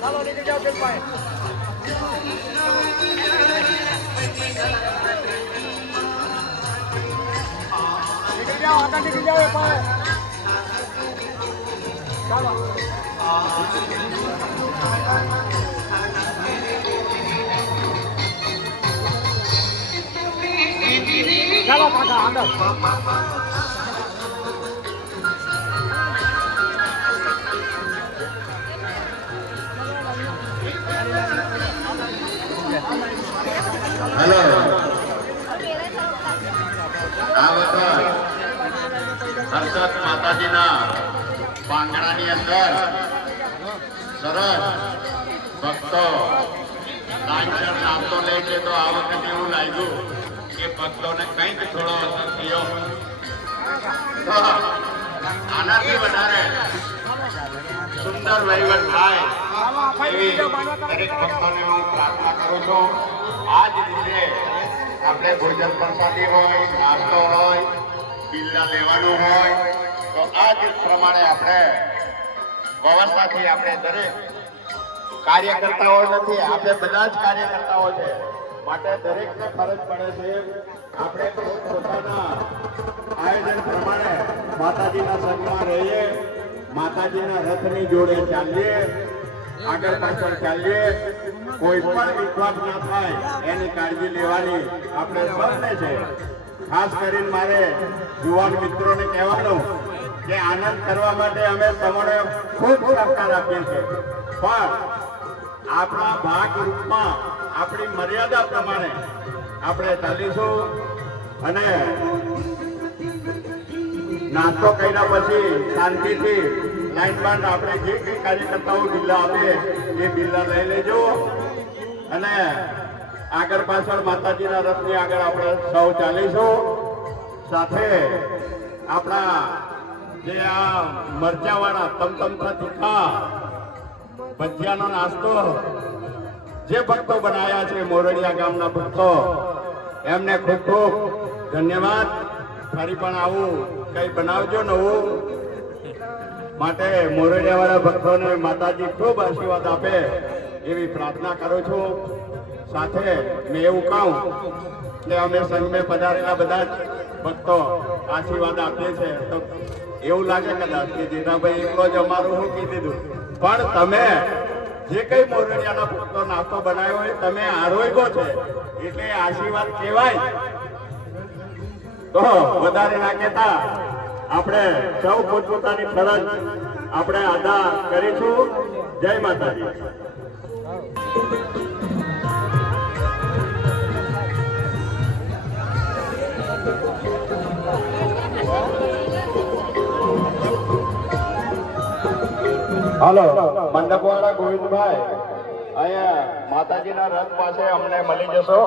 ચાલો નીકળી જાઓ ભાઈ. નીકળી જાઓ, આગળ નીકળી જાઓ ભાઈ. ચાલો ચાલો કાકા આગળ. હેલો, આ વખત હર્ષદ માતાજીના પાંગણાની અંદર સરસ ભક્તો લાંચર નામતો લે છે. તો આ વખતે એવું લાગ્યું કે ભક્તોને કંઈક થોડો અસર થયો. તો આનાથી વધારે સુંદર વહીવટ થાય એવી દરેક ભક્તોને હું પ્રાર્થના કરું છું. આ જ રીતે આપણે ભોજન પ્રસાદી હોય, નાસ્તો હોય, બિલ્લા લેવાનું હોય, તો આ જ પ્રમાણે આપણે વ્યવસ્થાથી આપણે દરેક કાર્યકર્તાઓ નથી, આપણે બધા જ કાર્યકર્તાઓ છે. માટે દરેકને ફરજ પડે છે આપણે પોતાના આયોજન પ્રમાણે માતાજીના સંગમાં રહીએ, માતાજીના રથની જોડે ચાલીએ, આગળ પાછળ ચાલીએ, કોઈ પણ વિખવાદ ના થાય એની કાળજી લેવાની આપણે સૌને છે. ખાસ કરીને મારે યુવાન મિત્રોને કહેવાનું કે આનંદ કરવા માટે અમે તમને ખૂબ સહકાર આપીએ છીએ, પણ આપણા ભાગ રૂપમાં આપણી મર્યાદા પ્રમાણે આપણે ચાલીશું. અને નાસ્તો કર્યા પછી શાંતિથી લાઈન બાંધ આપણે જે કંઈ કાર્યકર્તાઓ બિલ્લા આપે એ બિલ્લા લઈ લેજો. અને આગળ પાછળ માતાજીના રથની આગળ આપણે સૌ ચાલીશું. સાથે આપણા જે આ મરચાવાળા તમતમતા તીખા ભજીયાનો નાસ્તો જે ભક્તો બનાવ્યા છે, મોરડિયા ગામના ભક્તો, એમને ખૂબ ખૂબ ધન્યવાદ. ફરી પણ આવું કંઈ બનાવજો નવું. માટે મોરડિયાવાળા ભક્તોને માતાજી ખૂબ આશીર્વાદ આપે એવી પ્રાર્થના કરું છું. સાથે મેં એવું કહું કે અમે સંઘને પધારેલા બધા જ ભક્તો આશીર્વાદ આપીએ છીએ. તો એવું લાગે કદાચ કે જીનાભાઈ એકલો જ અમારું શું કહી દીધું, પણ તમે જે કઈ મોરડિયાના ભક્તો નાસ્તો બનાવ્યો હોય તમે આરોગ્યો છે એટલે આશીર્વાદ કહેવાય. તો વધારે ના કહેતા આપણે સૌ પોતપોતાની ફરજ આપણે અદા કરીશું. જય માતાજી. હાલો, મંડપવાળા ગોવિંદભાઈ, અહીંયા માતાજીના રથ પાસે અમને મળી જશો.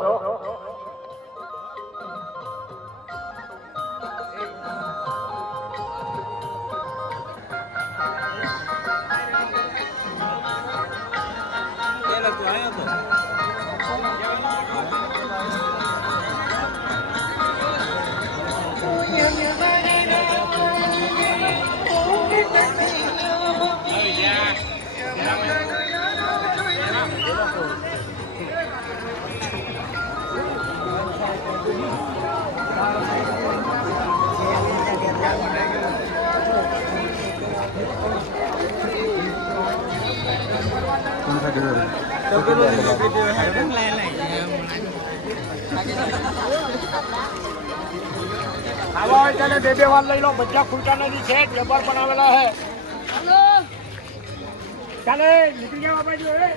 બે વાર લઈ લો. બધા ખુરચા નથી છે, જબર બનાવેલા હે. ચાલે નીકળી ગયા બાજુ. હવે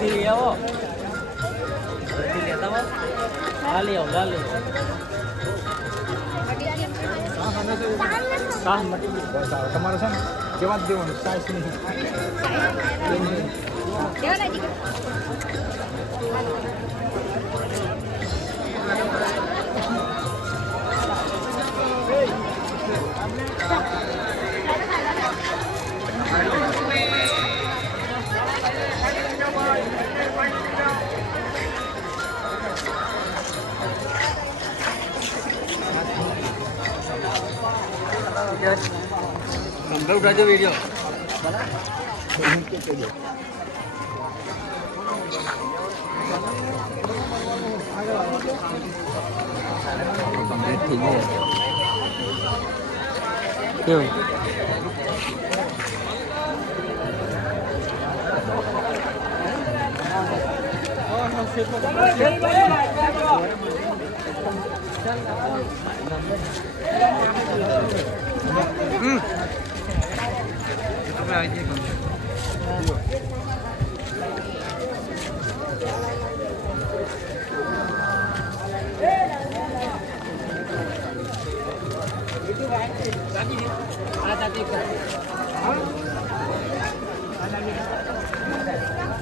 લઈ આવો, લેતા આવો, લાલી તમારે છે ને કેવા જ દેવાનું, સાઈઝ નહીં. નંબર ઉઠાજો વિડીયો કેવું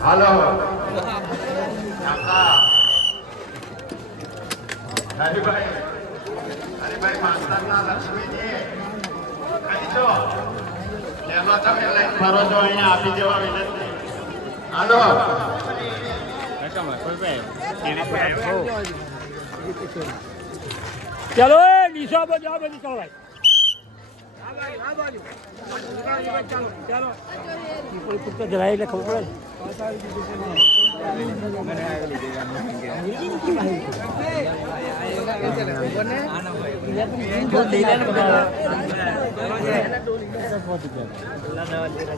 હાલો કાકા હરિભાઈ માસ્તરના લક્ષ્મીજી કહી દો એમાં તમે લઈને ફરો છો અહીંયા આપી દેવા વિનંતી હાલો ચલો નિશા બાજુ આ બાજુ ચાલો ચાલો જરાય એટલે ખબર પડે